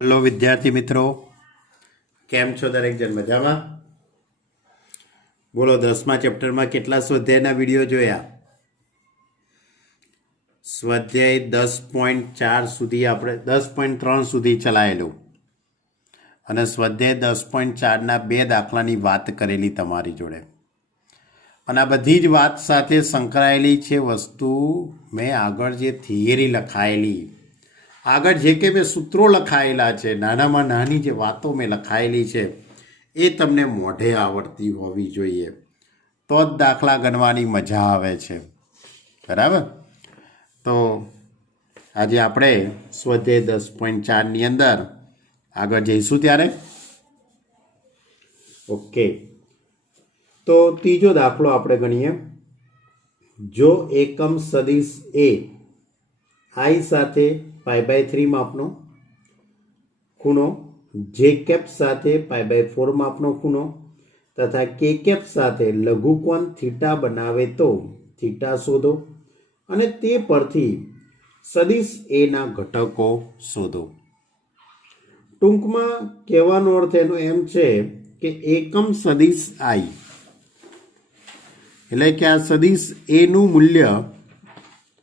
Hello વિદ્યાર્થી મિત્રો, કેમ છો? દરેક જણ મજામાં? બોલો, 10મા ચેપ્ટરમાં કેટલા સ્વાધ્યાયના વિડીયો જોયા? સ્વાધ્યાય 10.4 સુધી આપણે 10.3 સુધી ચલાયેલું અને સ્વાધ્યાય 10.4ના 2 દાખલાની વાત કરેલી તમારી જોડે. અને આ બધી જ વાત સાથે સંકળાયેલી છે વસ્તુ મેં આગળ જે થિયરી લખાયેલી, આગળ જે કે બે સૂત્રો લખાયેલા છે, નાનામાં નાની જે વાતો મેં લખાયેલી છે એ તમને મોઢે આવડતી હોવી જોઈએ, તો જ દાખલા ગણવાની મજા આવે છે. બરાબર? તો આજે આપણે સ્વાધ્યાય 10.4ની અંદર આગળ જઈશું. ત્યારે ઓકે, તો ત્રીજો દાખલો આપણે ગણીએ. જો એકમ સદિશ એ આઈ સાથે π/3 માપનો ખૂણો, જે કેપ સાથે π/4 માપનો ખૂણો તથા કે કેપ સાથે લઘુકોણ થીટા બનાવે તો થીટા શોધો અને તે પરથી સદિશ એના ઘટકો શોધો. ટૂંકમાં કહેવાનો અર્થ એનો એમ છે કે એકમ સદિશ આઈ એટલે કે આ સદિશ એનું મૂલ્ય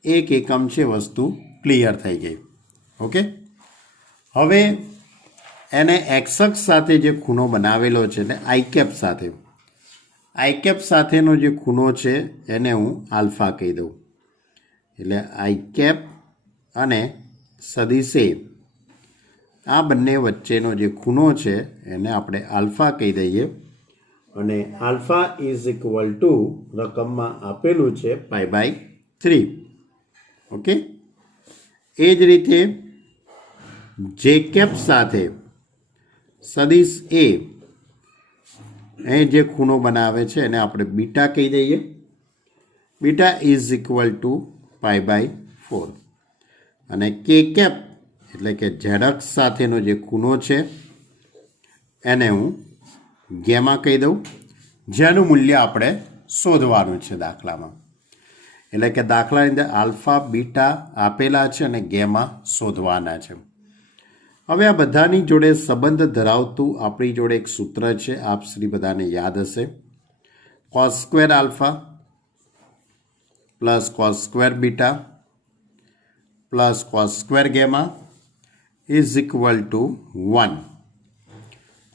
1 એકમ છે. વસ્તુ ક્લિયર થઈ ગઈ. ઓકે, હવે એને એક્સ અક્ષ સાથે જે ખૂણો બનાવેલો છે એટલે આઈ કેપ સાથેનો જે ખૂણો છે એને હું આલ્ફા કહી દઉં. એટલે આઈ કેપ અને સદિશ એ આ બંને વચ્ચેનો જે ખૂણો છે એને આપણે આલ્ફા કહી દઈએ અને આલ્ફા ઇઝ ઇક્વલ ટુ રકમમાં આપેલું છે π/3. ઓકે, એ જ રીતે જે કેપ સાથે સદિશ એ જે ખૂણો બનાવે છે એને આપણે બીટા કહી દઈએ. બીટા ઇઝ ઇક્વલ ટુ π/4 અને કે કેપ એટલે કે ઝેડ અક્ષ સાથેનો જે ખૂણો છે એને હું ગેમા કહી દઉં, જેનું મૂલ્ય આપણે શોધવાનું છે દાખલામાં. એટલે કે દાખલાની અંદર આલ્ફા બીટા આપેલા છે અને ગેમા શોધવાના છે. હવે આ બધાની જોડે સંબંધ ધરાવતું આપણી જોડે એક સૂત્ર છે, આપ શ્રી બધાને યાદ હશે. cos square alpha plus cos square beta plus cos square gamma is equal to 1.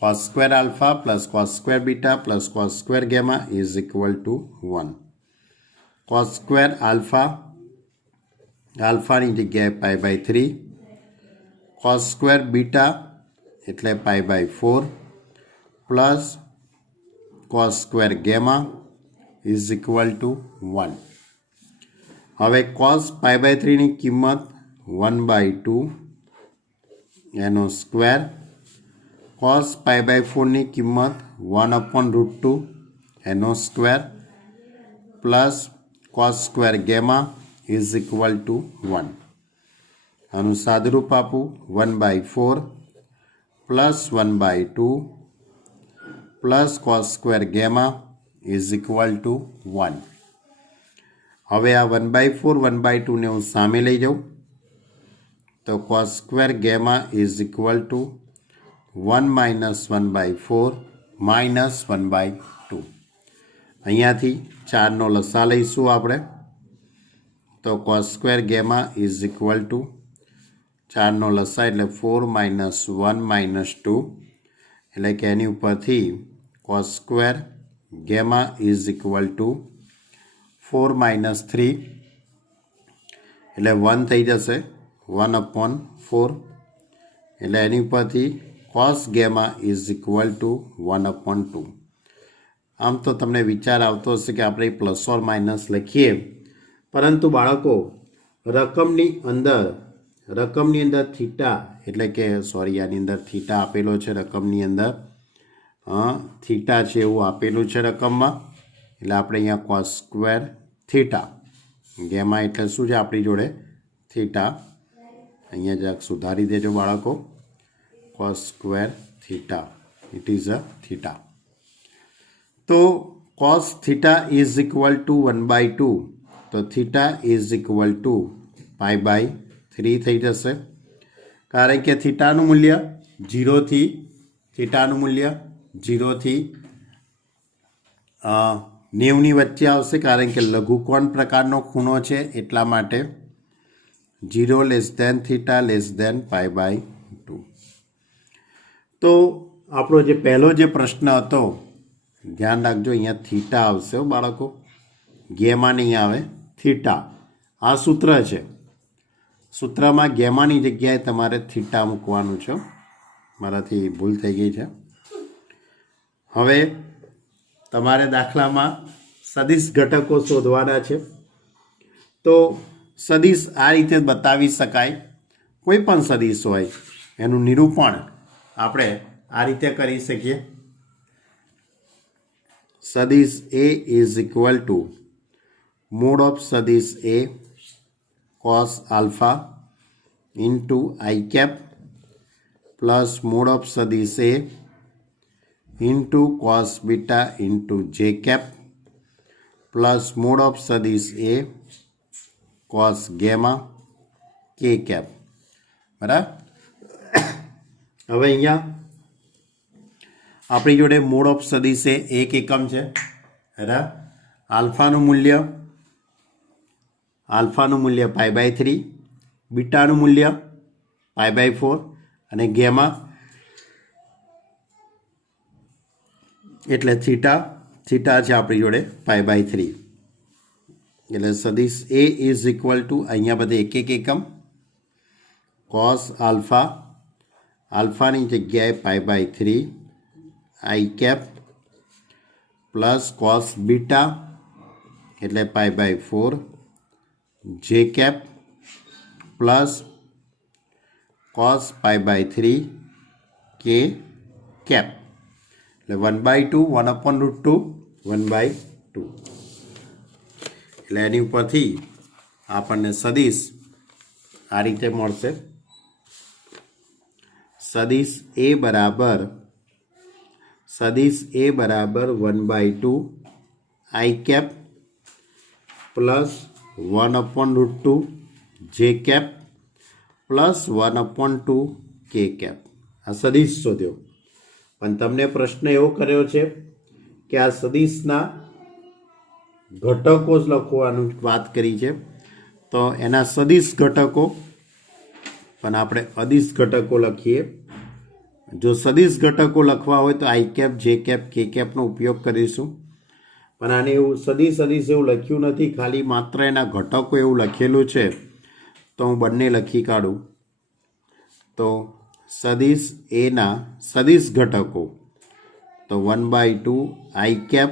cos square alpha plus cos square beta plus cos square gamma is equal to 1. cos square આલ્ફાની જગ્યાએ π/3, cos સ્ક્વેર બીટા એટલે π/4 plus cos square gamma is equal to 1. હવે cos π/3ની કિંમત 1/2 એનો square, cos π/4ની કિંમત 1/√2 એનો square plus cos square gamma is equal to 1. આનું સાદુરૂપ આપું 1/4 plus 1/2 plus cos square gamma is equal to 1. હવે આ 1/4 1/2 ને હું સામે લઈ જાઉં તો cos square gamma is equal to 1 - 1/4 minus 1/2. અહીંયાથી 4નો લસા લઈશું આપણે તો cos square gamma is equal to 4નો લસા એટલે 4 - 1 - 2 એટલે કે એની ઉપરથી cos square gamma is equal two 4 - 3 એટલે 1 થઈ જશે 1/4 એટલે એની ઉપરથી cos gamma is equal two 1/2. આમ તો તમને વિચાર આવતો હશે કે આપણે પ્લસ ઓર માઇનસ લખીએ, પરંતુ બાળકો રકમની અંદર થીટા એટલે કે આની અંદર થીટા આપેલો છે, રકમની અંદર થીટા છે એવું આપેલું છે રકમમાં, એટલે આપણે અહીંયા cos સ્ક્વેર થીટા ગેમા એટલે શું છે આપણી જોડે થીટા, અહીંયા જરાક સુધારી દેજો બાળકો, cos square theta it is a theta. તો cos theta is equal two 1/2 તો થીટા ઇઝ ઇક્વલ ટુ π/3 થઈ જશે. कारण के थीटाનું મૂલ્ય 0 થી થીટાનું મૂલ્ય 0 થી 90 ની વચ્ચે આવશે કારણ કે લઘુકોણ પ્રકારનો ખૂણો છે એટલા માટે 0 less than theta less than π/2. તો આપણો જે પહેલો જે પ્રશ્ન હતો, ધ્યાન રાખજો, અહીંયા થીટા આવશે બાળકો, ગેમા નહીં આવે, થીટા. આ સૂત્ર છે, સૂત્રમાં ગેમાની જગ્યાએ તમારે થીટા મૂકવાનું છે. મારાથી ભૂલ થઈ ગઈ છે. હવે તમારે દાખલામાં સદિશ ઘટકો શોધવાના છે. તો સદિશ આ રીતે બતાવી શકાય. કોઈ પણ સદિશ હોય એનું નિરૂપણ આપણે આ રીતે કરી શકીએ. સદિશ A is equal to mod of સદિશ A cos alpha into I cap plus mode of सदिश A into cos beta into J cap plus mode of सदिश A cos gamma K cap. બરાબર. હવે અહીંયા આપણી જોડે મોડ ઓફ સદિશ A એક એકમ છે. બરાબર. આલ્ફાનું મૂલ્ય π/3, બીટાનું મૂલ્ય π/4 અને ગેમા એટલે થીટા છે આપણી જોડે π/3. એટલે સદિશ A ઇઝ ઇક્વલ ટુ અહીંયા બધે એક એક એકમ કોસ આલ્ફાની જગ્યાએ π/3 I cap plus cos beta એટલે π/4 J cap plus cos π/3 K cap. એટલે 1/2 1/√2 1/2. એટલે એની ઉપરથી આપણને સદિશ આ રીતે મળશે. સદિશ A બરાબર 1/2 I cap plus 1/√2 J cap plus 1/2 K cap. આ સદિશ શોધ્યો. પણ તમને પ્રશ્ન એવો કર્યો છે કે આ સદિશના ઘટકો લખવાની વાત કરી છે. તો એના સદિશ ઘટકો, પણ આપણે અદિશ ઘટકો લખીએ. જો સદિશ ઘટકો લખવા હોય તો I cap J cap K capનો ઉપયોગ કરીશું. પણ આને એવું સદિશ એવું લખ્યું નથી, ખાલી માત્ર એના ઘટકો એવું લખેલું છે. તો હું બંને લખી કાઢું. તો સદિશ એના સદિશ ઘટકો તો 1/2 I cap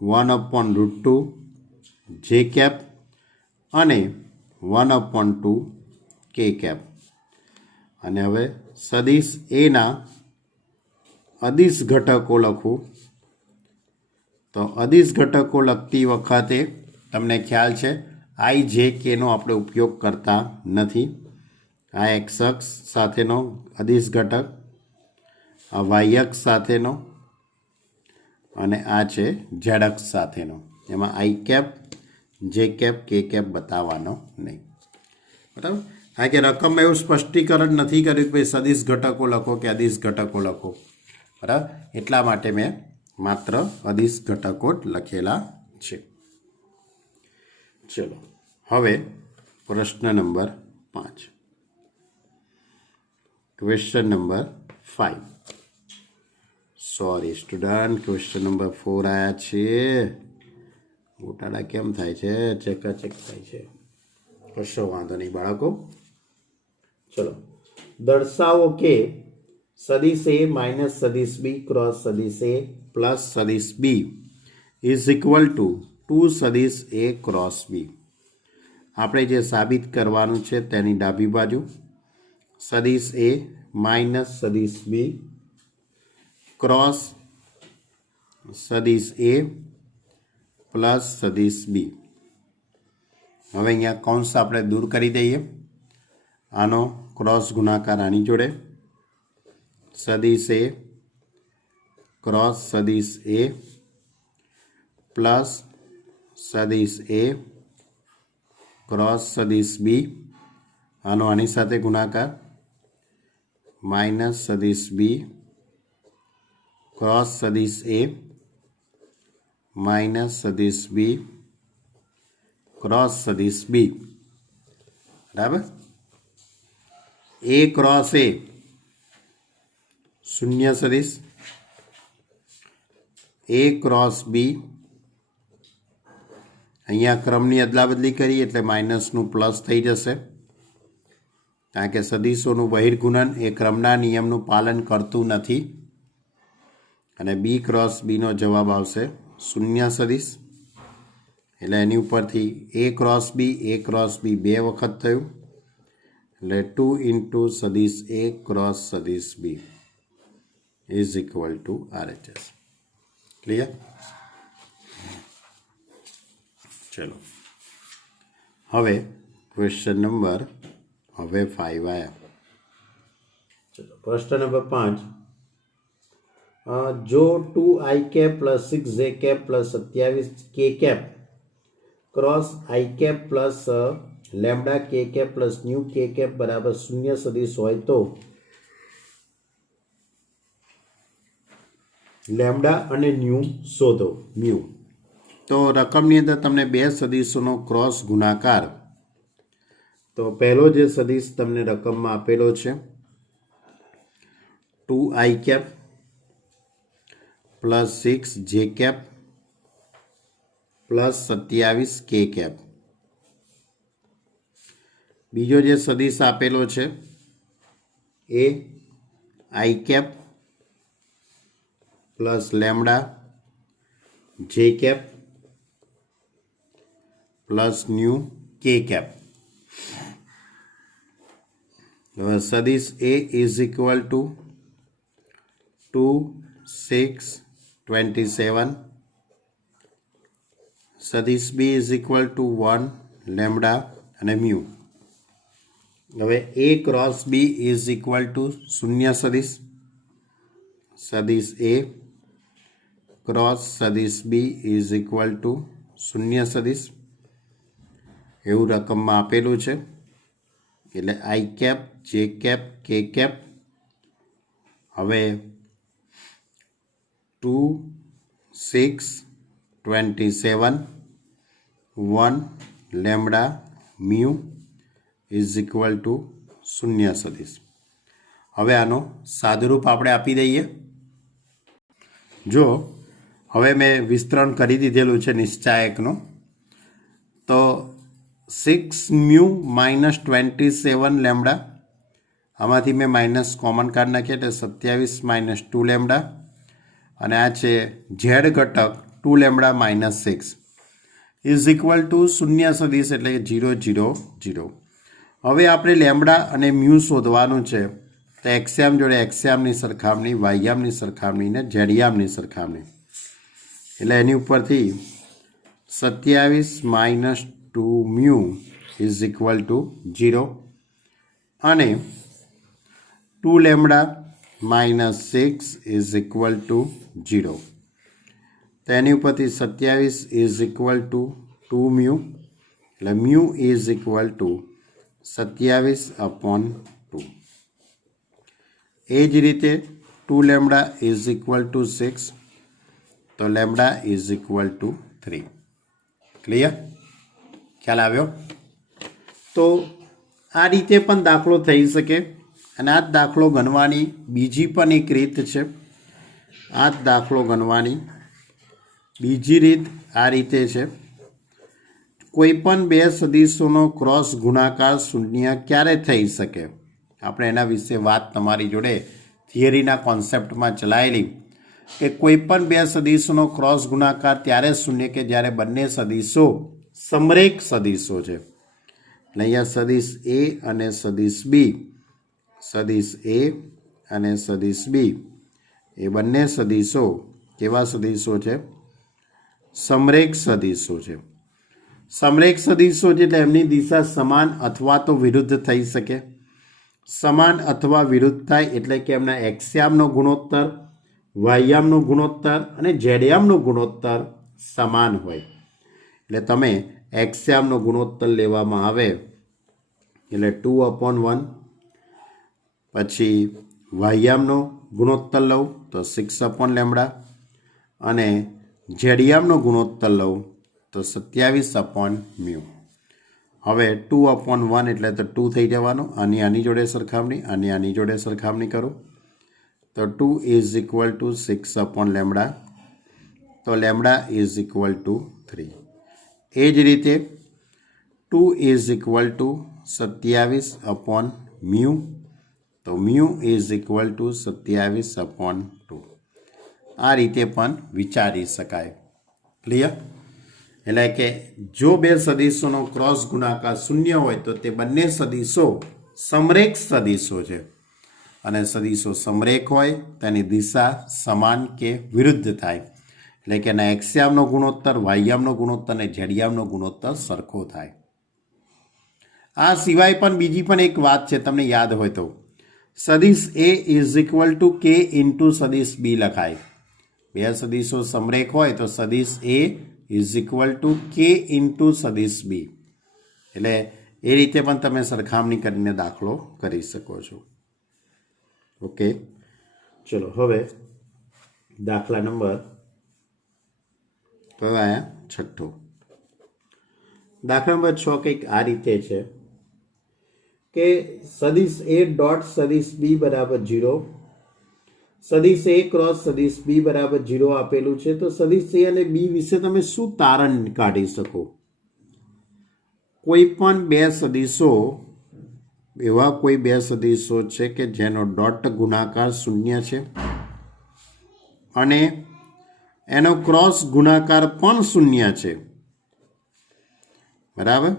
1/√2 J cap અને 1/2 K cap. અને હવે સદિશ એના અદિશ ઘટકો લખું. તો અદિશ ઘટકો લખતી વખતે તમને ખ્યાલ છે I J K નો આપણે ઉપયોગ કરતા નથી. આ x અક્ષ સાથેનો અદિશ ઘટક, આ y અક્ષ સાથેનો અને આ છે z અક્ષ સાથેનો. એમાં I cap J cap K cap બતાવવાનો નહીં. બરાબર. હા કે રકમમાં એવું સ્પષ્ટીકરણ નથી કર્યું કે સદિશ ઘટકો લખો કે અદિશ ઘટકો લખો. બરાબર. એટલા માટે મેં માત્ર અદિશ ઘટકો જ લખેલા છે. ચલો હવે પ્રશ્ન number 5. Question number 5. Sorry student, question number 4 આયા છે. ગોટાળા કેમ થાય છે? ચેકાચેક થાય છે. કશો વાંધો નહીં બાળકો. ચલો, દર્શાવો કે સદિશ A માઇનસ સદિશ B ક્રોસ સદિશ A પ્લસ સદિશ B ઇઝ ઇક્વલ ટુ 2 સદિશ A ક્રોસ B. આપણે જે સાબિત કરવાનું છે તેની ડાબી બાજુ સદિશ A માઇનસ સદિશ B ક્રોસ સદિશ A પ્લસ સદિશ B. હવે અહીંયા કૌંસ આપણે દૂર કરી દઈએ. આનો ક્રોસ ગુણાકાર આની જોડે સદિશ A ક્રોસ સદિશ A પ્લસ સદિશ A ક્રોસ સદિશ B. આનો આની સાથે ગુણાકાર માઇનસ સદિશ બી ક્રોસ સદિશ એ માઇનસ સદિશ બી ક્રોસ સદિશ બી બરાબર એ ક્રોસ એ શૂન્ય સદિશ એ ક્રોસ બી અહીંયા ક્રમની અદલાબદલી કરી એટલે માઇનસનું પ્લસ થઈ જશે કારણ કે સદિશોનું બહિર્ગુણન એ ક્રમના નિયમનું પાલન કરતું નથી અને બી ક્રોસ બીનો જવાબ આવશે શૂન્ય સદિશ એટલે એની ઉપરથી એ ક્રોસ બી બે વખત થયું એટલે 2 ઇન્ટુ સદિશ એ ક્રોસ સદિશ B is equal to RHS. Clear? ચલો હવે ક્વેશ્ચન નંબર 5 आया. चलो प्रश्न नंबर 5 जो 2i cap plus 6j cap plus 27k cap cross i cap plus lambda k cap plus mu k cap बराबर शून्य सदिश होय तो लेमडा अने न्यू शोधो म्यू. तो रकमनी अंदर तमने बे सदिशोनो क्रॉस गुणाकार तो पहलो जो सदिश तमने रकम में आपेलो है 2i cap plus 6j cap plus 27k cap. बीजो जो सदिश आपेलो है A i cap plus lambda j cap plus mu k cap. सदिश ए इज इक्वल टू 2, 6, 27. सदिश B is equal to 1 lambda અને म्यू. હવે A cross B is equal to शून्य सदिश सदिश ए क्रॉस सदिश बी इज इक्वल टू शून्य सदिश એવું રકમમાં આપેલું છે એટલે i cap J cap K cap. હવે 2, 6, 27 1 lambda mu is equal to शून्य सदिश. હવે આનો સાદુરૂપ આપણે આપી દઈએ. જો હવે મેં વિસ્તરણ કરી દીધેલું છે નિશ્ચાયકનું તો 6 म्यू माइनस 27 लेमडा आमांथी मैं माइनस कॉमन काढी नाख्या એટલે 27 माइनस 2 लेमडा અને આ છે z ઘટક 2 lambda minus 6 is equal two શૂન્ય સદિશ એટલે કે 0 0 0. હવે આપણે લેમડા અને મ્યુ શોધવાનું છે તો એક્સયામ જોડે એક્સયામની સરખામણી વાયયામની સરખામણી ને ઝેડયામની સરખામણી એટલે એની ઉપરથી 27 minus 2 mu is equal to 0 અને 2 lambda minus 6 is equal to 0. तो एनी उपरथी 27 इज इक्वल टू 2 म्यू એટલે म्यू इज इक्वल टू 27/2. ए ज रीते 2 लेमडा इज इक्वल टू 6 तो lambda is equal to 3. Clear? ख्याल आव्यो? तो आ रीते पण दाखलो थई सके અને આ દાખલો ગણવાની બીજી પણ એક રીત છે. આ દાખલો ગણવાની બીજી રીત આ રીતે છે. કોઈ પણ બે સદિશોનો ક્રોસ ગુણાકાર શૂન્ય ક્યારે થઈ શકે આપણે એના વિશે વાત તમારી જોડે થિયરીના કોન્સેપ્ટમાં ચલાયેલી કે કોઈ પણ બે સદિશોનો ક્રોસ ગુણાકાર ત્યારે શૂન્ય કે જ્યારે બંને સદિશો સમરેખ સદિશો છે. એટલે અહીંયા સદિશ એ અને સદિશ બી सदिश ए અને સદિશ બી એ બંને સદિશો કેવા સદિશો છે સમરેખ સદિશો છે. સમરેખ સદિશો છે એટલે એમની દિશા સમાન અથવા તો વિરુદ્ધ થઈ શકે. સમાન અથવા વિરુદ્ધ થાય એટલે કે એમના એક્સયામનો ગુણોત્તર વાયયામનો ગુણોત્તર અને ઝેડયામનો ગુણોત્તર સમાન હોય. એટલે તમે એક્સયામનો ગુણોત્તર લેવામાં આવે એટલે 2/1 પછી વાહ્યામનો ગુણોત્તર લઉં તો 6/λ અને ઝેડિયામનો ગુણોત્તર લઉં તો 27/μ. હવે 2/1 એટલે તો 2 થઈ જવાનું. આની જોડે સરખામણી, આની જોડે સરખામણી કરું તો 2 = 6/λ, તો λ = 3. એ જ રીતે 2 = 27/μ, તો μ = 27/2. આ રીતે પણ વિચારી શકાય. ક્લિયર? એટલે કે જો બે સદિશોનો ક્રોસ ગુણાકાર શૂન્ય હોય તો તે બંને સદિશો સમરેખ સદિશો છે, અને સદિશો સમરેખ હોય તેની દિશા સમાન કે વિરુદ્ધ થાય, એટલે કે એના એક્સયામનો ગુણોત્તર, વાયયામનો ગુણોત્તર અને ઝેડિયામનો ગુણોત્તર સરખો થાય. આ સિવાય પણ બીજી પણ એક વાત છે, તમને યાદ હોય તો સદિશ A = K × સદિશ B લખાય. બે સદિશો સમરેખ હોય તો સદિશ A = K × સદિશ B, એટલે એ રીતે પણ તમે સરખામણી કરીને દાખલો કરી શકો છો. ઓકે, ચલો હવે દાખલા નંબર કયો આયા? 6. દાખલા નંબર 6 કંઈક આ રીતે છે કે સદિશ A ડોટ સદિશ B બરાબર 0, સદિશ A ક્રોસ સદિશ B બરાબર 0 આપેલું છે. તો સદિશ A અને B વિશે તમે શું તારણ કાઢી શકો? કોઈ પણ બે સદિશો, એવા કોઈ બે સદિશો છે કે જેનો ડોટ ગુણાકાર શૂન્ય છે અને એનો ક્રોસ ગુણાકાર પણ શૂન્ય છે. બરાબર?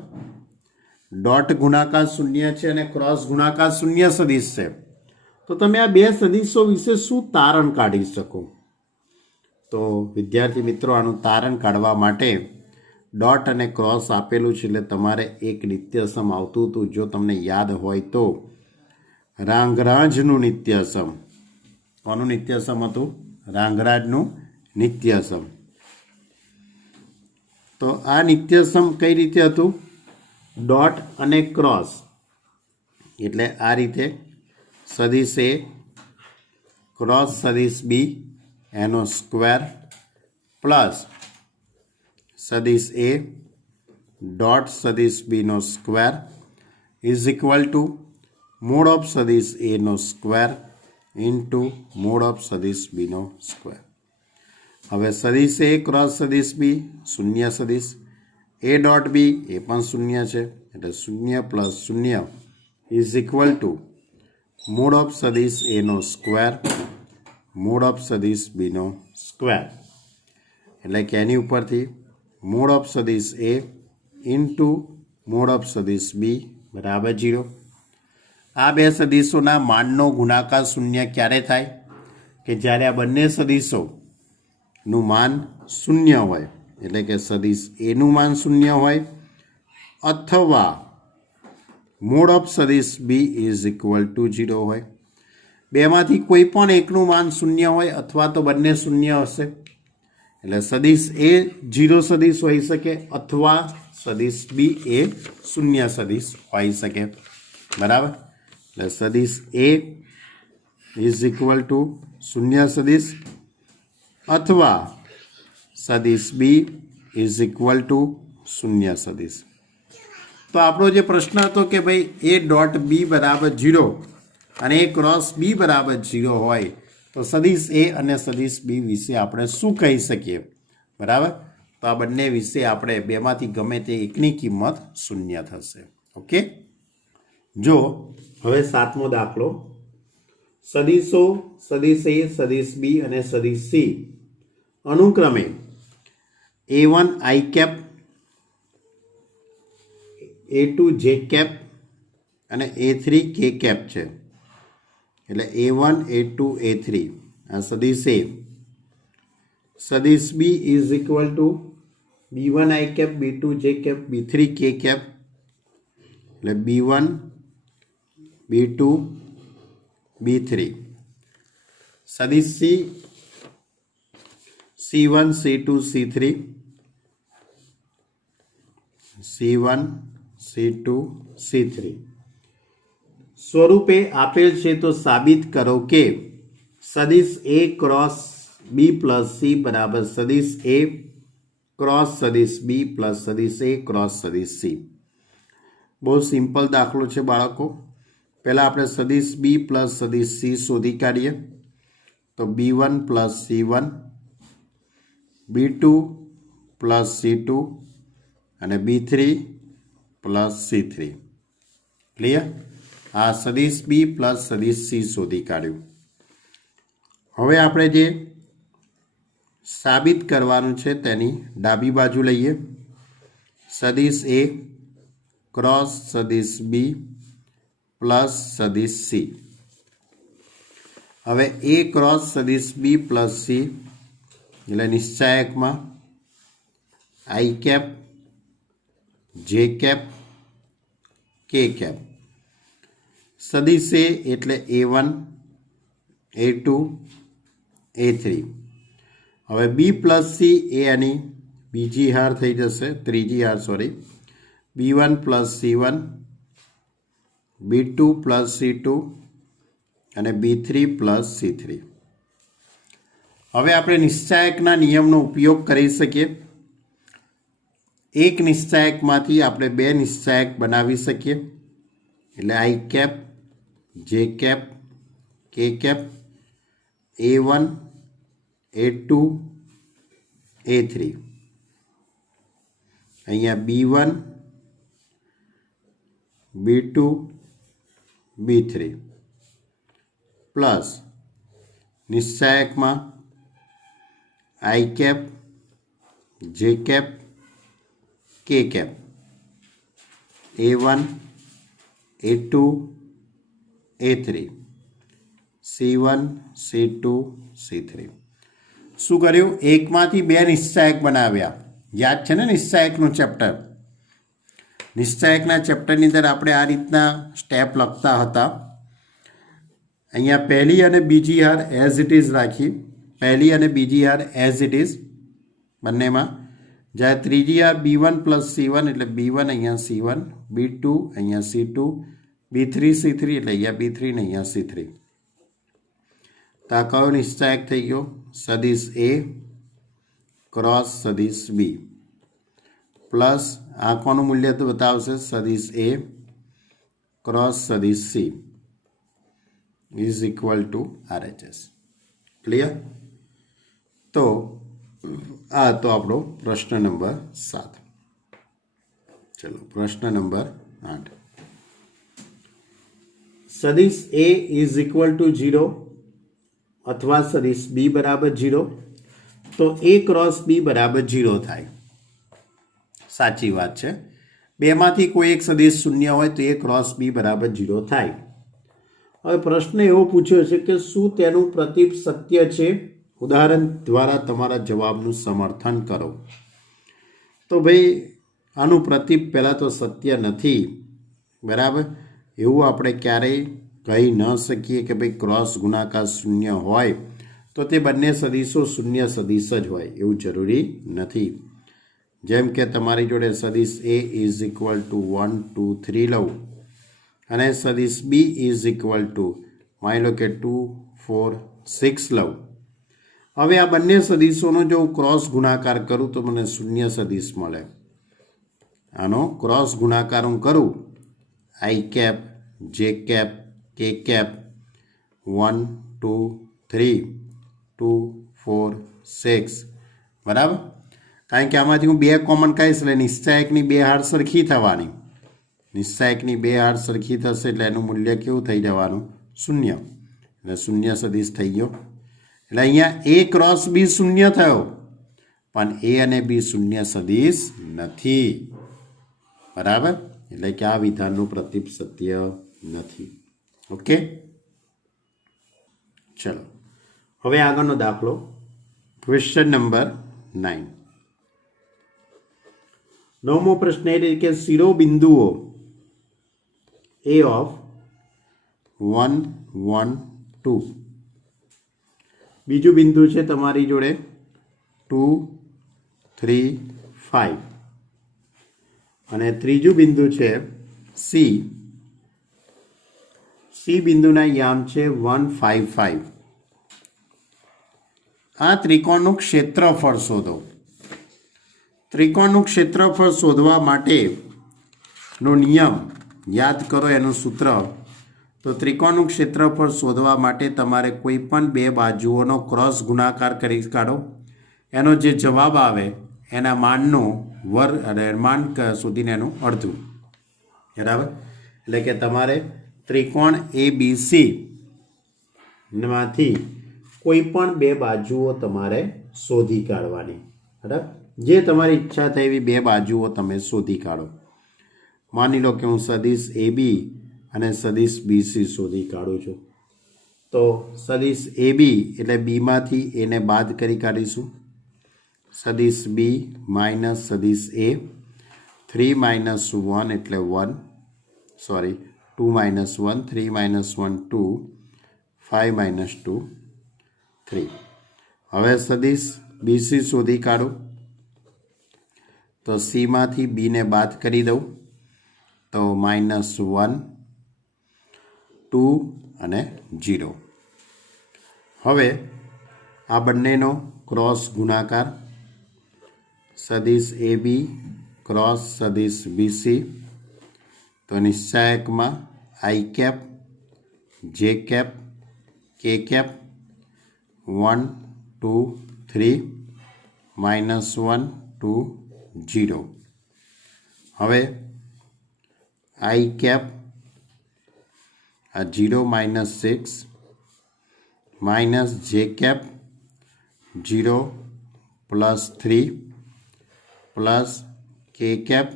ડોટ ગુણાકાર શૂન્ય છે અને ક્રોસ ગુણાકાર શૂન્ય સદિશ છે. તો તમે આ બે સદિશો વિશે શું તારણ કાઢી શકો? તો વિદ્યાર્થી મિત્રો, આનું તારણ કાઢવા માટે ડોટ અને ક્રોસ આપેલું છે એટલે તમારે એક નિત્યસમ આવતું હતું, જો તમને યાદ હોય તો રાંગરાજનું નિત્યસમ. કોનું નિત્યસમ હતું? રાંગરાજનું નિત્યસમ. તો આ નિત્યસમ કઈ રીતે હતું? ડોટ અને ક્રોસ, એટલે આ રીતે સદિશ A ક્રોસ સદિશ B એનો સ્ક્વેર પ્લસ સદિશ A ડોટ સદિશ B નો સ્ક્વેર = મોડ ઓફ સદિશ A નો સ્ક્વેર ઇન્ટુ મોડ ઓફ સદિશ B નો સ્ક્વેર. હવે સદિશ A ક્રોસ સદિશ B શૂન્ય સદિશ, A ડોટ B એ પણ શૂન્ય છે, એટલે 0 + 0 = મોડ ઓફ સદિશ A નો સ્ક્વેર મોડ ઓફ સદિશ B નો સ્ક્વેર, એટલે કે એની ઉપરથી મોડ ઓફ સદિશ A ઇન્ટુ મોડ ઓફ સદિશ B બરાબર 0. આ બે સદિશોના માનનો ગુણાકાર શૂન્ય ક્યારે થાય? કે જ્યારે આ બંને સદિશોનું માન શૂન્ય હોય, એટલે કે સદિશ એનું માન શૂન્ય હોય અથવા મોડ ઓફ સદિશ B = 0 હોય. બેમાંથી કોઈ પણ એકનું માન શૂન્ય હોય અથવા તો બંને શૂન્ય હશે, એટલે સદિશ A 0 સદિશ હોઈ શકે અથવા સદિશ B એ શૂન્ય સદિશ હોઈ શકે. બરાબર? એટલે સદિશ A = શૂન્ય સદિશ અથવા સદિશ B = શૂન્ય સદિશ. તો આપણો જે પ્રશ્ન હતો કે ભાઈ A ડોટ B બરાબર 0 અને A ક્રોસ B બરાબર 0 હોય તો સદિશ A અને સદિશ B વિશે આપણે શું કહી શકીએ? બરાબર? તો આ બંને વિશે આપણે બેમાંથી ગમે તે એકની કિંમત શૂન્ય થશે. ઓકે, જો હવે 7મો દાખલો. સદિશો સદિશ A, સદિશ B અને સદિશ C અનુક્રમે A1 I cap, A2 J cap અને A3 K કેપ છે. એટલે A1 A2 A3 આ સદિશ A. સદિશ B = B1 I cap, B2 J cap, B3 K cap, એટલે B1 B2 B3. સદિશ C C1 C2 C3 C1 C2 C3. સ્વરૂપે આપેલ છે તો સાબિત કરો કે સદિશ A cross B plus C બરાબર સદિશ A ક્રોસ સદિશ B પ્લસ સદિશ A ક્રોસ સદિશ C. બહુ સિમ્પલ દાખલો છે બાળકો. પહેલાં આપણે સદિશ B પ્લસ સદિશ C શોધી કાઢીએ. તો B1 plus C1, B2 plus C2 અને B3 પ્લસ C3. ક્લિયર? આ સદિશ B પ્લસ સદિશ C શોધી કાઢ્યું. હવે આપણે જે સાબિત કરવાનું છે તેની ડાબી બાજુ લઈએ. સદિશ A ક્રોસ સદિશ B પ્લસ સદિશ C. હવે A ક્રોસ સદિશ B પ્લસ C એટલે નિશ્ચાયકમાં I cap, J cap, K cap. સદિશ A એટલે A1, A2, A3. હવે B પ્લસ C એ આની બીજી હાર થઈ જશે, ત્રીજી હાર sorry. B1 plus C1, B2 plus C2 અને B3 પ્લસ C3. હવે આપણે નિશ્ચાયકના નિયમનો ઉપયોગ કરી શકીએ. એક નિશ્ચાયકમાંથી આપણે બે નિશ્ચાયક બનાવી શકીએ. એટલે I cap, J cap, K cap, A1, A2, A3. અહીંયા B1, B2, B3 પ્લસ નિશ્ચાયકમાં I cap, J cap, K cap, A1, A2, A3, C1, C2, C3. શું કર્યું? એકમાંથી બે નિશ્ચાયક બનાવ્યા. યાદ છે ને નિશ્ચાયકનું ચેપ્ટર? નિશ્ચાયકના ચેપ્ટરની અંદર આપણે આ રીતના સ્ટેપ લખતા હતા. અહીંયા પહેલી અને બીજી હાર એઝ ઇટ ઇઝ રાખી. પહેલી અને બીજી હાર એઝ ઇટ ઇઝ બંનેમાં. જ્યારે ત્રીજી હાર B1 પ્લસ C1 એટલે B1 અહીંયા C1, B2 અહીંયા C2, B3 C3 એટલે અહીંયા B3 ને અહીંયા C3. તો આ કયો નિશ્ચાયક થઈ ગયો? સદિશ A ક્રોસ સદિશ B પ્લસ આ કોનું મૂલ્ય તો બતાવશે? સદિશ A ક્રોસ સદિશ C is equal to RHS. Clear? તો આ તો આપણો પ્રશ્ન નંબર 7. ચલો પ્રશ્ન નંબર 8. સદિશ A ઇઝ ઇક્વલ ટુ 0 અથવા સદિશ B બરાબર 0 તો A ક્રોસ B બરાબર 0 થાય. સાચી વાત છે. બેમાંથી કોઈ એક સદિશ શૂન્ય હોય તો A ક્રોસ B બરાબર 0 થાય. હવે પ્રશ્ન એવો પૂછ્યો છે કે શું તેનું પ્રતીપ સત્ય છે? ઉદાહરણ દ્વારા તમારા જવાબનું સમર્થન કરો. તો ભાઈ આનું પ્રતીપ પહેલાં તો સત્ય નથી, બરાબર? એવું આપણે ક્યારેય કહી ન શકીએ કે ભાઈ ક્રોસ ગુણાકાર શૂન્ય હોય તો તે બંને સદિશો શૂન્ય સદિશ જ હોય, એવું જરૂરી નથી. જેમ કે તમારી જોડે સદિશ A ઇઝ ઇક્વલ ટુ 1, 2, 3 લઉં અને સદિશ B ઇઝ ઇક્વલ ટુ માની લો કે 2, 4, 6 લઉં. હવે આ બંને સદિશોનો જો હું ક્રોસ ગુણાકાર કરું તો મને શૂન્ય સદિશ મળે. આનો ક્રોસ ગુણાકાર હું કરું I cap, J cap, K cap, 1, 2, 3, 2, 4, 6 બરાબર. કારણ કે આમાંથી હું બે કોમન કાઢીશ એટલે નિશ્ચાયકની બે હાર સરખી થવાની. નિશ્ચાયકની બે હાર સરખી થશે એટલે એનું મૂલ્ય કેવું થઈ જવાનું? શૂન્ય. એટલે શૂન્ય સદિશ થઈ ગયો. એટલે અહીંયા A ક્રોસ B શૂન્ય થયો પણ A અને B શૂન્ય સદિશ નથી, બરાબર. એટલે કે આ વિધાનનું પ્રતીપ સત્ય નથી. ઓકે, ચલો હવે આગળનો દાખલો ક્વેશ્ચન નંબર 9. 9મો પ્રશ્ન એ કે શિરોબિંદુઓ A ઓફ 1, 1, 2. બીજું બિંદુ છે તમારી જોડે 2, 3, 5 અને ત્રીજું બિંદુ છે C સી બિંદુના યામ છે 155. આ ત્રિકોણનું ક્ષેત્રફળ શોધો. ત્રિકોણનું ક્ષેત્રફળ શોધવા માટેનો નિયમ યાદ કરો, એનું સૂત્ર. તો ત્રિકોણનું ક્ષેત્રફળ શોધવા માટે તમારે કોઈ પણ બે બાજુઓનો ક્રોસ ગુણાકાર કરી કાઢો. એનો જે જવાબ આવે એના માનનો વર્ગ અને માન શોધીને એનું અડધું. બરાબર? એટલે કે તમારે ત્રિકોણ ABC માંથી કોઈ પણ બે બાજુઓ તમારે શોધી કાઢવાની. બરાબર? જે તમારી ઈચ્છા થાય એવી બે બાજુઓ તમે શોધી કાઢો. માની લો કે હું સદિશ AB અને સદિશ BC શોધી કાઢું છું. તો સદિશ AB એટલે બીમાંથી એને બાદ કરી કાઢીશું. સદિશ B માઇનસ સદિશ A, 3 માઇનસ 1 એટલે 1, સોરી 2 માઇનસ 1, 3 માઇનસ 1 2, 5 માઇનસ 2 3. હવે સદિશ BC શોધી કાઢું. તો સીમાંથી બીને બાદ કરી દઉં તો માઇનસ 1, 2 અને 0. હવે આ બંનેનો ક્રોસ ગુણાકાર. સદિશ AB ક્રોસ સદિશ BC. તો નિશ્ચાયકમાં I cap, J cap, K cap, 1 2 3 minus 1 2 0. હવે I કેપ આ 0 minus 6 minus J cap 0 plus 3 plus K cap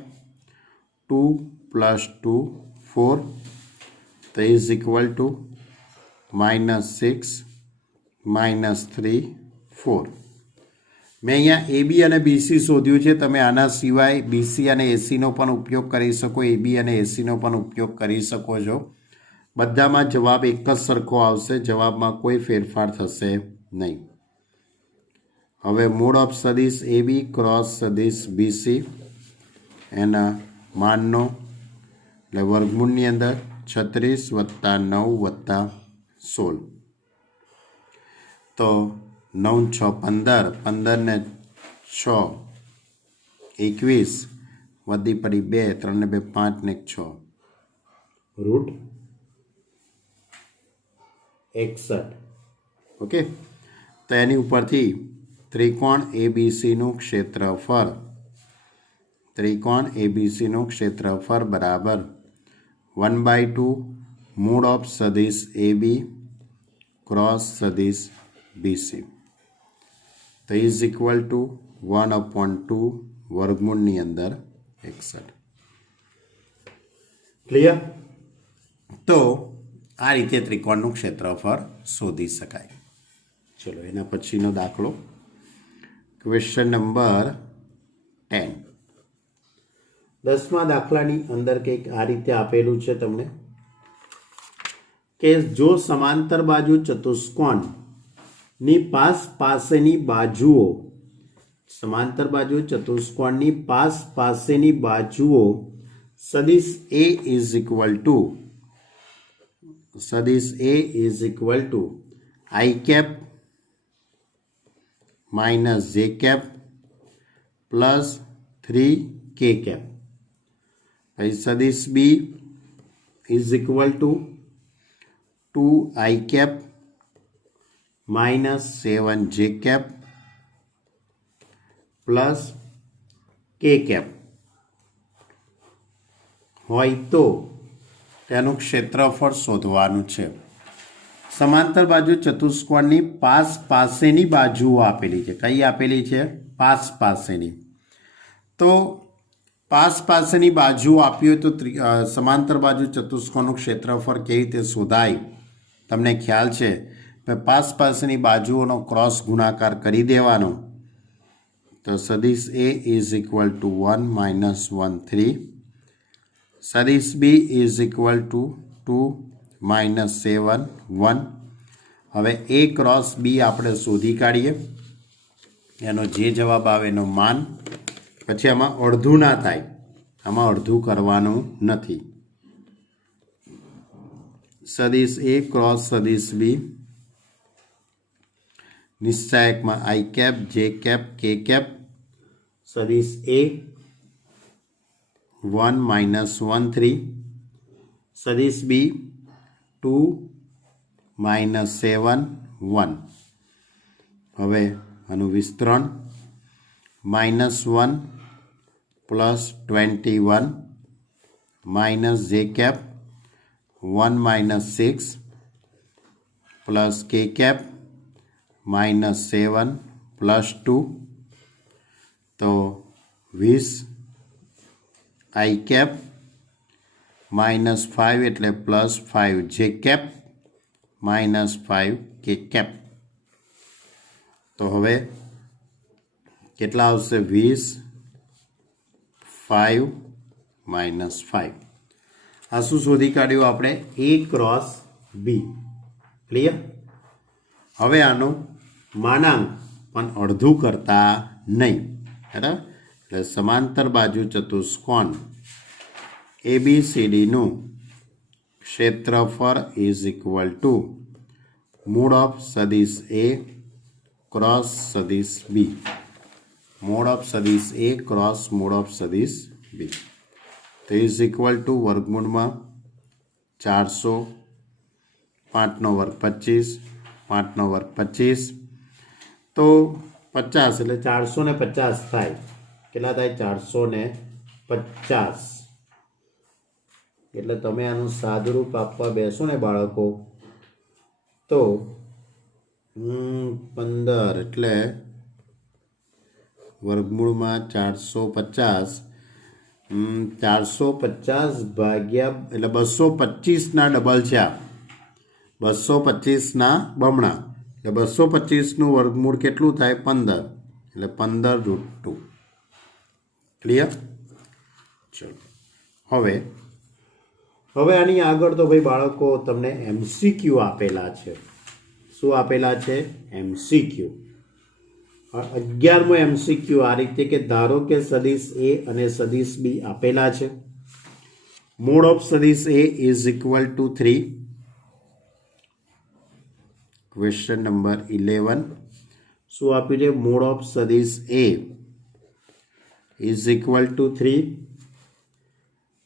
2 plus 2 4. તો is equal to minus 6 minus 3 4. મેં અહીંયા AB અને BC શોધ્યું છે. તમે આના સિવાય BC અને ACનો પણ ઉપયોગ કરી શકો, AB અને ACનો પણ ઉપયોગ કરી શકો છો. બધામાં જવાબ એક જ સરખો આવશે, જવાબમાં કોઈ ફેરફાર થશે નહીં. હવે મૂળ ઓફ સદિશ AB ક્રોસ સદિશ BC એના માનનો એટલે વર્ગમૂળની અંદર 36 વત્તા 9 વત્તા 16. તો 9 6 15, 15 ને 6 21, વધી પડી 2, 3 ને 2 5 ને 6, રૂટ 61. ઓકે, તો એની ઉપરથી ત્રિકોણ ABCનું ક્ષેત્રફળ, ત્રિકોણ ABCનું ક્ષેત્રફળ બરાબર 1/2 મૂળ ઓફ સદિશ AB ક્રોસ સદિશ BC. તો ઇઝ ઇક્વલ ટુ 1/2 વર્ગમૂળની અંદર 61. ક્લિયર? તો આ રીતે ત્રિકોણનું ક્ષેત્રફળ શોધી શકાય. ચલો એના પછીનો દાખલો, ક્વેશ્ચન નંબર 10. 10મા દાખલાની અંદર કંઈક આ રીતે આપેલું છે તમને કે જો સમાંતર બાજુ ચતુષ્કોણની પાસેની બાજુઓ, સમાંતર બાજુ ચતુષ્કોણની પાસેની બાજુઓ સદિશ A ઇઝ ઇક્વલ ટુ, સદિશ A is equal to I cap minus J cap plus 3K cap. પછી સદિશ B is equal to 2I cap minus 7J cap plus K cap હોય તો તેનું ક્ષેત્રફળ શોધવાનું છે. સમાંતર બાજુ ચતુષ્કોણની પાસેની બાજુઓ આપેલી છે. કઈ આપેલી છે? પાસેની. તો પાસેની બાજુઓ આપી હોય તો સમાંતર બાજુ ચતુષ્કોણનું ક્ષેત્રફળ કેવી રીતે શોધાય તમને ખ્યાલ છે. પાસેની બાજુઓનો ક્રોસ ગુણાકાર કરી દેવાનો. તો સદિશ A is equal to 1 minus 1 3, સદિશ B is equal two 2 minus 7 1. હવે A ક્રોસ B આપણે શોધી કાઢીએ. એનો જે જવાબ આવે એનો માન. પછી આમાં અડધું ના થાય, આમાં અડધું કરવાનું નથી. सदिश ए क्रॉस सदिश बी निश्चायक में आई कैप जे कैप के कैप सदिश ए 1 -1 3 सदिश बी 2 -7 1 हवे आनु विस्तरण -1 +21 माइनस जे कैप 1 -6 प्लस के कैप -7 +2 तो 20 आई कैप -5 एटले +5 जे कैप -5 के कैप तो हवे केटला आवशे 20 5 -5 आ शू शोधी काढ्યું આપણે ए क्रॉस बी क्लियर। હવે આનો માનાંક પણ અડધું કરતા નહીં બરાબર એટલે સમાંતર બાજુ ચતુષ્કોણ ABCDનું ક્ષેત્રફળ ઇઝ ઇક્વલ ટુ મૂળ ઓફ સદિશ A क्रॉस सदिश बी मोड ऑफ सदिश ए क्रॉस मोड ऑफ सदिश बी तो इज इक्वल टू वर्गमूल में 400 5 નો વર્ગ 25 5 નો વર્ગ 25 तो 50 એટલે 450 થાય કેટલા થાય 450 એટલે તમે આનું સાદુરૂપ આપવા બેસો ને બાળકો તો 15 એટલે वर्गमूल में 450 450 भाग्या એટલે 225 ना डबल છે 225 ना बमणा એટલે 225 નું વર્ગમૂળ કેટલું થાય 15 એટલે 15√2 ક્લિયર। ચલો હવે આની આગળ તો ભાઈ બાળકો તમને MCQ આપેલા છે શું આપેલા છે MCQ 11મો MCQ आ रीते के धारो के सदिश ए अने सदिश बी आपेला छे मोड ऑफ सदिश A is equal to 3 question number 11 शू आप्युं छे मोड ऑफ सदिश ए इज इक्वल टू 3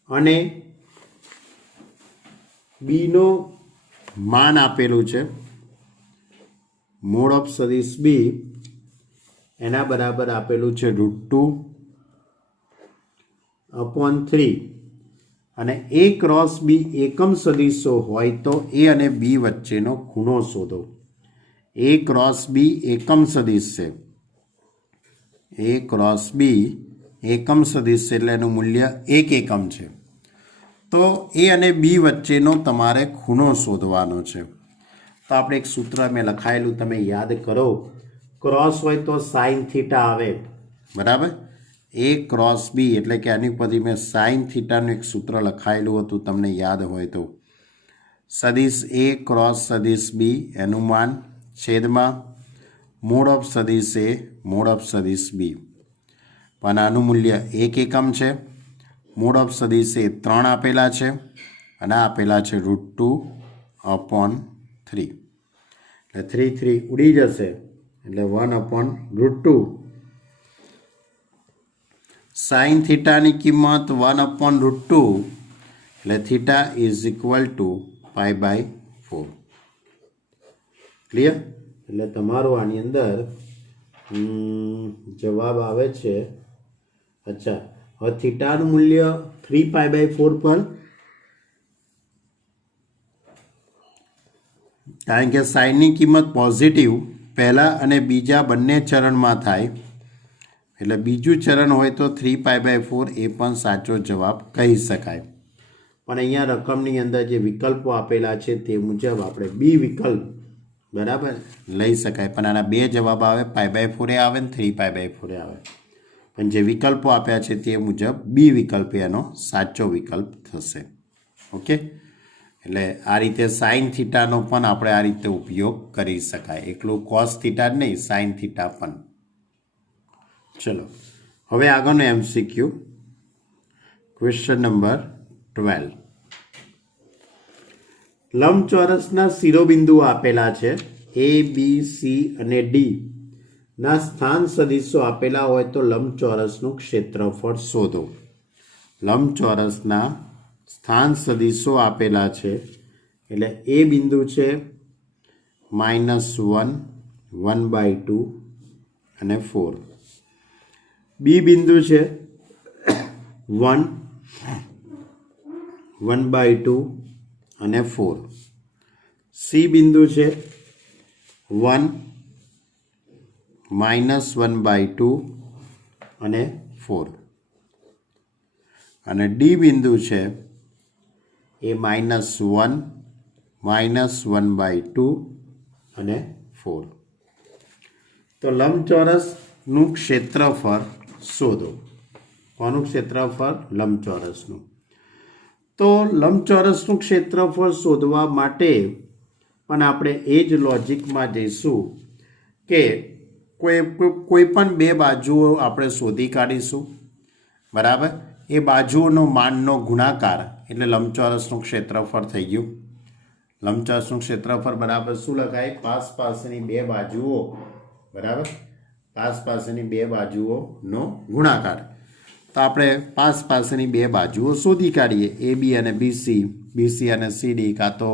अने बी नो मान आपेलू छे मोड ऑफ सदिश बी एना बराबर आपेलू है √2/3 अने ए क्रॉस बी एकम सदिशो होय तो ए अने बी वच्चेनो खूणो शोधो। ए क्रॉस बी एकम सदिश है ए क्रॉस बी एकम सदिश है एटले एनुं मूल्य 1 एकम है तो ए अने बी वच्चेनो तमारे खूणो शोधवानो छे। तो आपणे एक सूत्र में लखायेलुं तमे याद करो क्रॉस हो तो साइन थीटा आवे बराबर ए क्रॉस बी एटले के आनी परथी मैं साइन थीटा नु एक सूत्र लखायेलुं हतुं तमने याद होय तो सदिश ए क्रॉस सदिश बी एनुं मान छेदमां मोड ऑफ सदिश ए मोड ऑफ सदिश बी पण आनुं मूल्य 1 एकम छे मोड ऑफ सदिश ए 3 आपेला छे अने आपेला छे √2/3 એટલે 3 3 ઉડી જશે એટલે 1/√2 साइन थीटा की किंमत 1/√2 એટલે theta is equal to π/4 clear એટલે તમારો આની અંદર જવાબ આવે છે। अच्छा હવે થીટાનું મૂલ્ય 3π/4 પર कारण के साइन की किंमत पॉजिटिव पहला अने बीजा बंने चरण में थाय एटले बीजू चरण होय तो 3π/4 ए पण साचो जवाब कही शकाय। पण अहींया रकमनी अंदर जे विकल्पो आपेला छे ते मुजब आपणे बी विकल्प बराबर लई शकाय पण आना बे जवाब आवे π/4 ए आवे ने 3π/4 ए आवे पण जे विकल्पो आप्या छे ते मुजब बी विकल्प एनो साचो विकल्प थशे। ओके એટલે આ રીતે સાઇન થીટાનો પણ આપણે આ રીતે ઉપયોગ કરી શકાય એકલું કોસ થીટા જ નહીં સાઇન થીટા પણ। ચલો હવે આગળનો MCQ ક્વેશ્ચન નંબર 12 લંબચોરસના શિરોબિંદુઓ આપેલા છે એ બી સી અને ડી ના સ્થાન સદિશો આપેલા હોય તો લંબચોરસનું ક્ષેત્રફળ શોધો. લંબચોરસના સ્થાન સદિશો આપેલા છે એટલે એ બિંદુ છે -1, 1/2 અને 4. બી બિંદુ છે 1, 1/2 અને 4. સી બિંદુ છે 1, -1/2 અને 4. અને ડી બિંદુ છે એ -1, -1/2 અને 4. તો લંબચોરસનું ક્ષેત્રફળ શોધો. કોનું ક્ષેત્રફળ? લંબચોરસનું. તો લંબચોરસનું ક્ષેત્રફળ શોધવા માટે પણ આપણે એ જ લોજિકમાં જઈશું કે કોઈ પણ બે બાજુઓ આપણે શોધી કાઢીશું. બરાબર? એ બાજુઓનો માનનો ગુણાકાર એટલે લંબચોરસનું ક્ષેત્રફળ થઈ ગયું. લંબચોરસનું ક્ષેત્રફળ બરાબર શું લખાય? પાસની બે બાજુઓ. બરાબર? પાસની બે બાજુઓનો ગુણાકાર. તો આપણે પાસની બે બાજુઓ શોધી કાઢીએ. એ બી અને બીસી, બીસી અને સીડી, કાં તો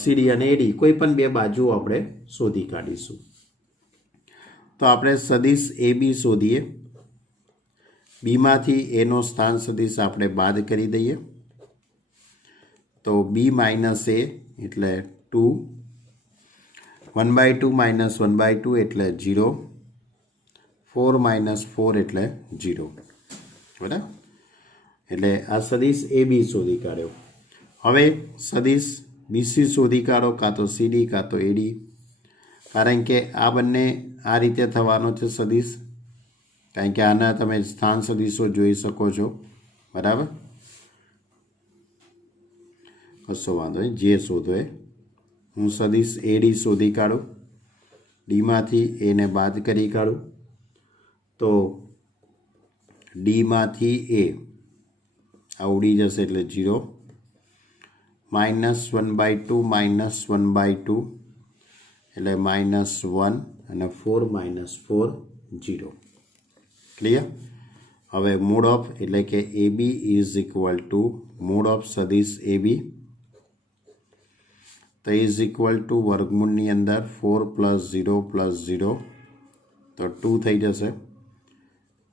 સીડી અને એડી, કોઈ પણ બે બાજુઓ આપણે શોધી કાઢીશું. તો આપણે સદિશ એ બી શોધીએ. બીમાંથી એનો સ્થાન સદિશ આપણે બાદ કરી દઈએ. તો બી માઇનસ એ એટલે 2, 1/2 - 1/2 એટલે 0, 4 - 4 એટલે 0. બરાબર? એટલે આ સદિશ એ બી શોધી કાઢ્યો. હવે સદિશ બીસી શોધી કાઢો, કાં તો સીડી કાં તો એડી. કારણ કે આ બંને આ રીતે થવાનો છે સદિશ. કારણ કે આના તમે સ્થાન સદિશો જોઈ શકો છો. બરાબર? કશો વાંધો નહીં, જે શોધો એ. હું સદિશ એડી શોધી કાઢું. ડીમાંથી એને બાદ કરી કાઢું તો ડીમાંથી એ આ ઉડી જશે એટલે 0, -1/2 -1/2 એટલે -1 અને 4 - 4 0. ક્લિયર? હવે મોડ ઓફ એટલે કે A B is equal to mod of સદિશ એ બી તો ઇઝ ઇક્વલ ટુ વર્ગમૂળની અંદર 4 + 0 + 0 તો 2 થઈ જશે.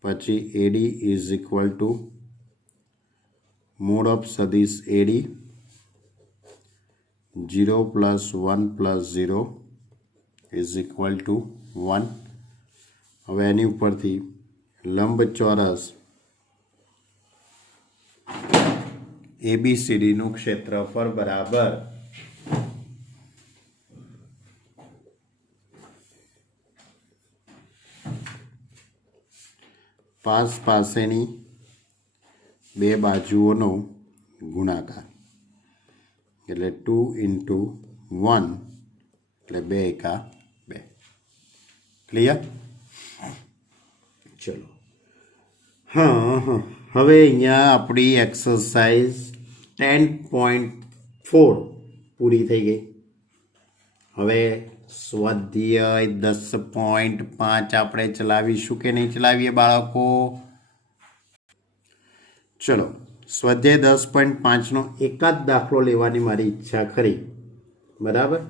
પછી A D is equal to mod of સદિશ એડી 0 + 1 + 0 ઇઝ ઇક્વલ ટુ 1. હવે એની ઉપરથી લંબચોરસ ABCDનું ક્ષેત્રફળ બરાબર પાસેની બે બાજુઓનો ગુણાકાર એટલે 2 × 1 એટલે 2 × 2. ક્લિયર? ચલો. હા, હવે અહીંયા આપણી એક્સરસાઇઝ 10.4 પૂરી થઈ ગઈ. હવે સ્વાધ્યાય 10.5 આપણે ચલાવીશું કે નહીં ચલાવીએ બાળકો? ચલો, સ્વાધ્યાય 10.5નો એકાદ દાખલો લેવાની મારી ઈચ્છા ખરી. બરાબર?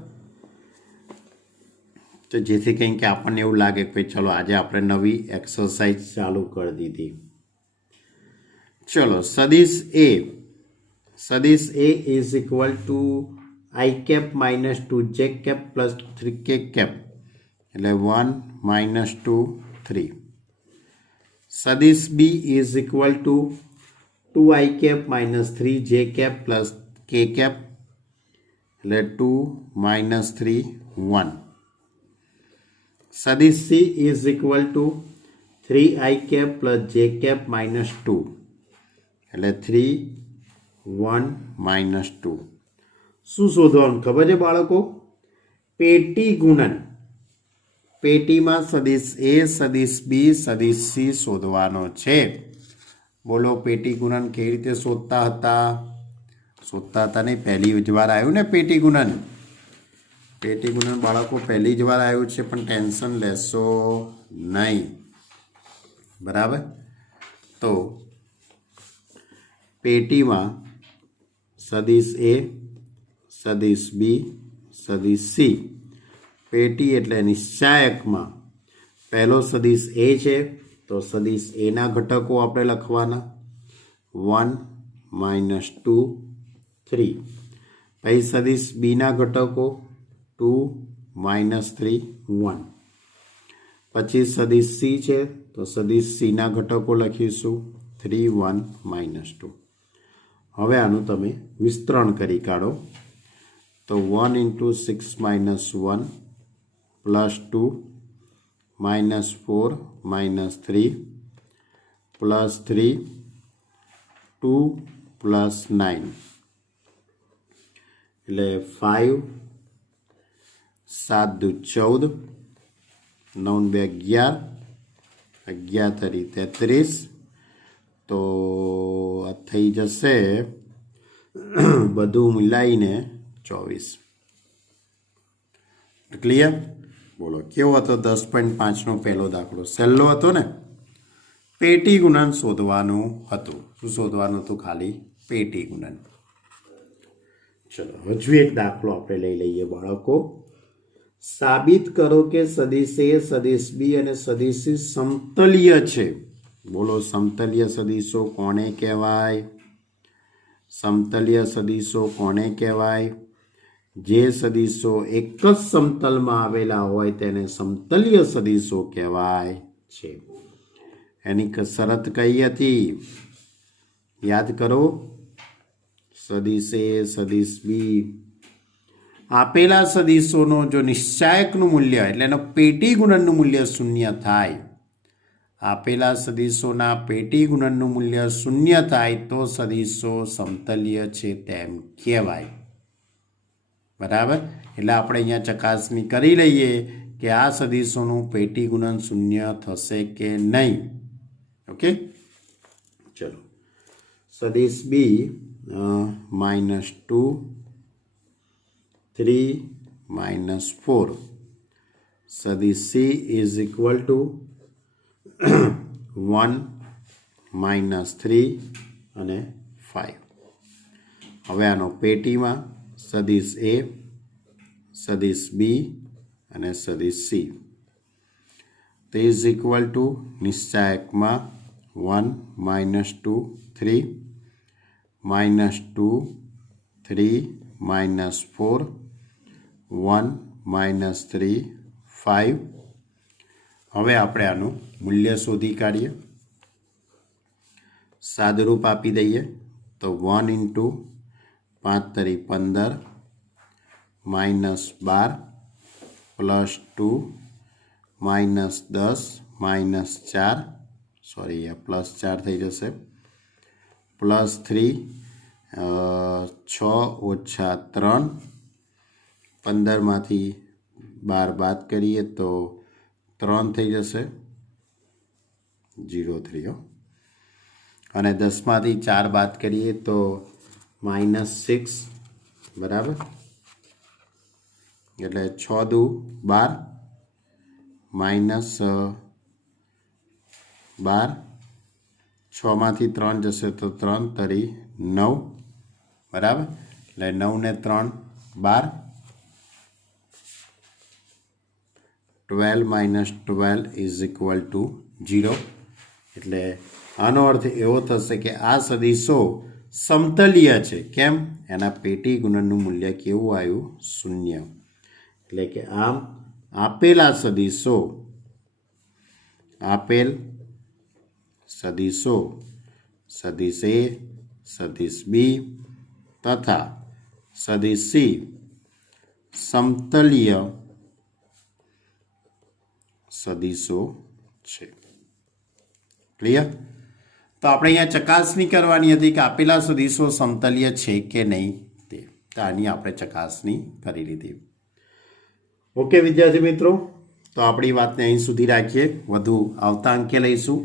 તો જેથી કંઈક આપણને એવું લાગે કે ચલો આજે આપણે નવી એક્સરસાઇઝ ચાલુ કરી દીધી. ચલો, સદિશ A is equal to I cap - 2j cap + 3k cap એટલે 1 - 2 3. સદિશ B is equal to 2I cap - 3j cap + k cap એટલે 2 - 3 1. સદિશ she is equal two 3I cap + j cap - 2 એટલે 3 1 - 2. શું શોધવાનું ખબર છે બાળકો? પેટી ગુણન. પેટીમાં સદિશ એ, સદિશ બી, સદિશ સી શોધવાનો છે. બોલો પેટી ગુણન કેવી રીતે શોધતા હતા? શોધતા હતા નહીં, પહેલી જ વાર આવ્યું ને પેટી ગુણન. પેટી ગુણન બાળકો પહેલી જ વાર આવ્યું છે, પણ ટેન્શન લેશો નહીં. બરાબર. તો પેટીમાં સદિશ એ, સદિશ બી, સદિશ સી. પેટી એટલે નિશ્ચાયકમાં પહેલો સદિશ એ છે, તો સદિશ એના ઘટકો આપણે લખવાના 1 -2 3. પછી સદિશ બીના ઘટકો 2 -3 1. પછી સદિશ સી છે, તો સદિશ સીના ઘટકો લખીશું 3 1 -2. હવે આનું તમે વિસ્તરણ કરી કાઢો, તો 1 × 6 - 1 +2 -4 -3 +3 2 +9 એટલે 5 7 દુ 14 9 2 11 11 તરી 33. તો આ થઈ જશે બધું મિલાઈને 24. ક્લિયર? બોલો કેવો હતો 10.5નો પહેલો દાખલો? સહેલો હતો ને? પેટી ગુણન શોધવાનું હતું. શું શોધવાનું હતું? ખાલી પેટી ગુણન. ચલો હજુ એક દાખલો આપણે લઈ લઈએ બાળકો. સાબિત કરો કે સદિશ એ, સદિશ બી અને સદિશ સી સમતલીય છે. બોલો સમતલીય સદિશો કોને કહેવાય? સમતલીય સદિશો કોને કહેવાય? જે સદિશો એક જ સમતલમાં આવેલા હોય તેને સમતલીય સદિશો કહેવાય છે. એની શરત કઈ હતી? યાદ કરો. સદિશ એ, સદિશ બી. આપેલા સદિશોનો જો નિશ્ચાયકનું મૂલ્ય એટલે એનો પેટી ગુણનનું મૂલ્ય શૂન્ય થાય, આપેલા સદિશોના પેટી ગુણનનું મૂલ્ય શૂન્ય થાય તો સદિશો સમતલીય છે તેમ કહેવાય. બરાબર. એટલે આપણે અહીંયા ચકાસણી કરી લઈએ કે આ સદિશોનું પેટી ગુણન શૂન્ય થશે કે નહીં. ઓકે. ચલો સદિશ બી -2 3 -4. સદિશ સી ઇઝ ઇક્વલ ટુ 1 -3 અને 5. હવે આનો પેટીમાં સદિશ એ, સદિશ બી અને સદિશ સી. તે ઇઝ ઇક્વલ ટુ નિશ્ચાયકમાં 1 -2 3 -2 3 -4 1 -3 5. હવે આપણે આનું મૂલ્ય શોધી કાઢીએ. સાદુરૂપ આપી દઈએ તો 1 × 5 તરી 15 -12 +2 -10 -4 સોરી +4 થઈ જશે +3 6 - 3 15માંથી 12 બાદ કરીએ તો 3 થઈ જશે 0 અને 10માંથી 4 બાદ કરીએ તો -6. બરાબર. એટલે 6 દુ 12 -12 6માંથી 3 જશે તો 3 તરી 9. બરાબર. એટલે 9 ને 3 12. 12 - 12 ઇઝ ઇક્વલ ટુ 0. એટલે આનો અર્થ એવો થશે કે આ સદિશો સમતલીય છે. કેમ? એના પેટી ગુણનનું મૂલ્ય કેવું આવ્યું? શૂન્ય. એટલે કે આમ આપેલા સદિશો, આપેલ સદિશો સદિશ એ, સદિશ બી તથા સદિશ સી સમતલીય સદિશો છે. ક્લિયર? તો આપણે અહીંયા ચકાસણી કરવાની હતી કે આપેલા સદિશો સમતલીય છે કે નહીં તે. તો આની આપણે ચકાસણી કરી લીધી. ઓકે વિદ્યાર્થી મિત્રો, તો આપણી વાતને અહીં સુધી રાખીએ. વધુ આવતા અંકે લઈશું.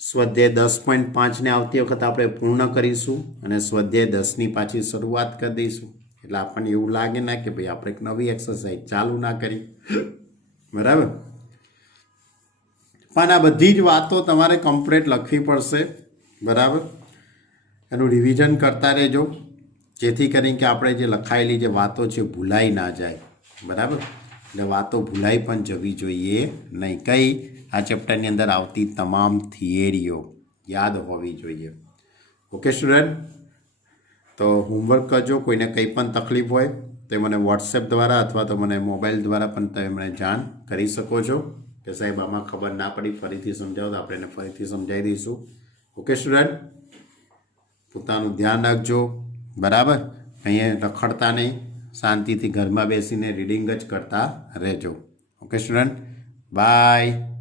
સ્વાધ્યાય 10.5 ને આવતી વખત આપણે પૂર્ણ કરીશું અને સ્વાધ્યાય 10ની પાછી શરૂઆત કરી દઈશું. એટલે આપણને એવું લાગે ના કે ભાઈ આપણે એક નવી એક્સરસાઇઝ ચાલુ ના કરી. બરાબર. પણ આ બધી જ વાતો તમારે કમ્પ્લીટ લખવી પડશે. બરાબર. એનું રિવિઝન કરતા રહેજો, જેથી કરીને કે આપણે જે લખાયેલી જે વાતો છે ભૂલાઈ ના જાય. બરાબર. એટલે વાતો ભૂલાઈ પણ જવી જોઈએ નહીં. કઈ? આ ચેપ્ટરની અંદર આવતી તમામ થિયરીઓ યાદ હોવી જોઈએ. ઓકે સ્ટુડન્ટ, તો હોમવર્ક કરજો. કોઈને કંઈ પણ તકલીફ હોય તો મને વોટ્સએપ દ્વારા અથવા તો મને મોબાઈલ દ્વારા પણ તમે મને જાણ કરી શકો છો કે સાહેબ આમાં ખબર ના પડી, ફરીથી સમજાવો, તો આપણે એને ફરીથી સમજાવી દઈશું. ઓકે સ્ટુડન્ટ, પોતાનું ધ્યાન રાખજો. બરાબર. અહીંયા રખડતા નહીં, શાંતિથી ઘરમાં બેસીને રીડિંગ જ કરતા રહેજો. Okay student, by.